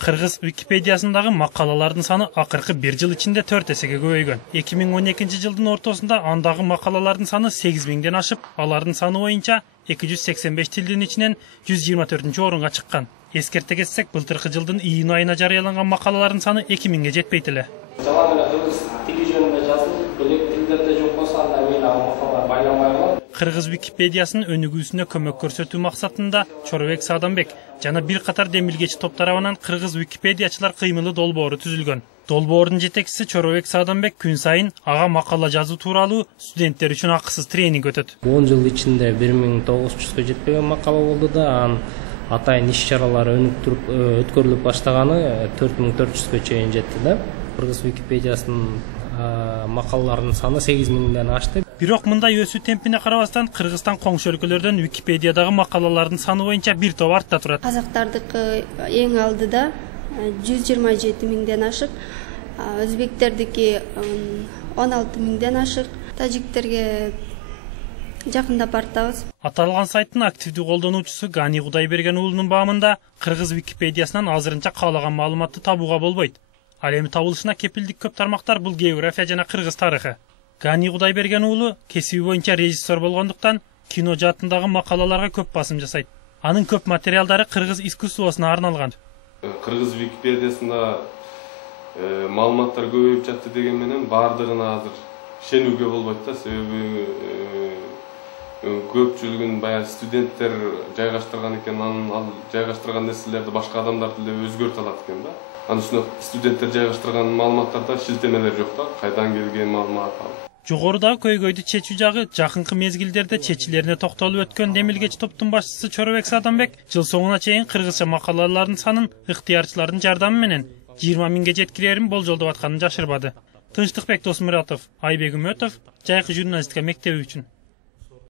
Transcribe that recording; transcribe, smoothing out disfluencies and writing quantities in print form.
Кыргыз Википедиясындагы макалалардын саны акыркы 1 жыл ичинде 4 эсеге көбөйгөн. 2012 жылдын ортосунда андагы макалалардын саны 8000ден ашып, алардын саны боюнча 285 тилдин ичинен 124-орунга чыккан. Эскерте кетсек, былтыркы жылдын июнь айына жарыяланган макалалардын саны 2000ге жетпейт эле. Жалаң эле кыргыз тили жөнүндө жазылып, бөлөк тилдерде жок болсо анда мен макалалар байланбай калат. Кыргыз Википедиясынын өнүгүүсүнө көмөк көрсөтүү максатында Чорбек Сааданбек жана бир катар демилгечи топ тарабынан Кыргыз Википедиячылар кыймылы долбоору түзүлгөн. Долбоордун жетекчиси Чорбек Сааданбек күн сайын ага макала жазуу тууралуу студенттер үчүн акысыз тренинг өтөт. 10 жыл ичинде 1900га жетпеген макала болду да, атайын иш-чаралар өткөрүлүп баштаганы 4400га чейин жетти да. Кыргыз Википедиясынын макалаларынын саны 8000ден ашты. Бирок мындай өсүү темпине карабастан Кыргызстан коңшу өлкөлөрдөн Википедиядагы макалалардын саны боюнча бир топ артта турат. Казактардыкы эң алдыда 127 миңден ашык, өзбектердики 16 миңден ашык, тажиктерге жакындап артабыз. Аталган сайттын активдүү колдонуучусу Гани Кудайберген уулунун баамында Кыргыз Википедиясынан азырынча каалаган маалыматты табууга болбойт. Ал эми табылышына кепилдик көп тармактар бул география жана кыргыз тарыхы. Гани Кудайберген уулу кесиби боюнча режиссер болгондуктан кино жаатындагы макалаларга көп басым жасайт. Анын көп материалдары кыргыз искусствосуна арналган. Кыргыз Википедиясында маалыматтар көбөйүп жатты деген менен бардыгына азыр ишенүүгө болбойт да, себеби көпчүлүгүн баягы студенттер жайгаштырган экен, ал жайгаштырган нерселерди башка адамдар деле өзгөртө алат экен да. Анын үстүнө студенттер жайгаштырган маалыматтарда шилтемелер жок да, кайдан келген маалымат. Жогорудагы көйгөйдү чечүү жагы жакынкы мезгилдерде чечилерине токтолуп өткөн демилгечи топтун башчысы Чорбек Сааданбек жыл соңуна чейин кыргызча макалалардын санын ыктыярчылардын жардамы менен 20 миңге жеткирерин болжолдоп атканын жашырбады. Тынчтыкбек Досмуратов, Айбек Үмөтов, Жайкы журналистика мектеби үчүн.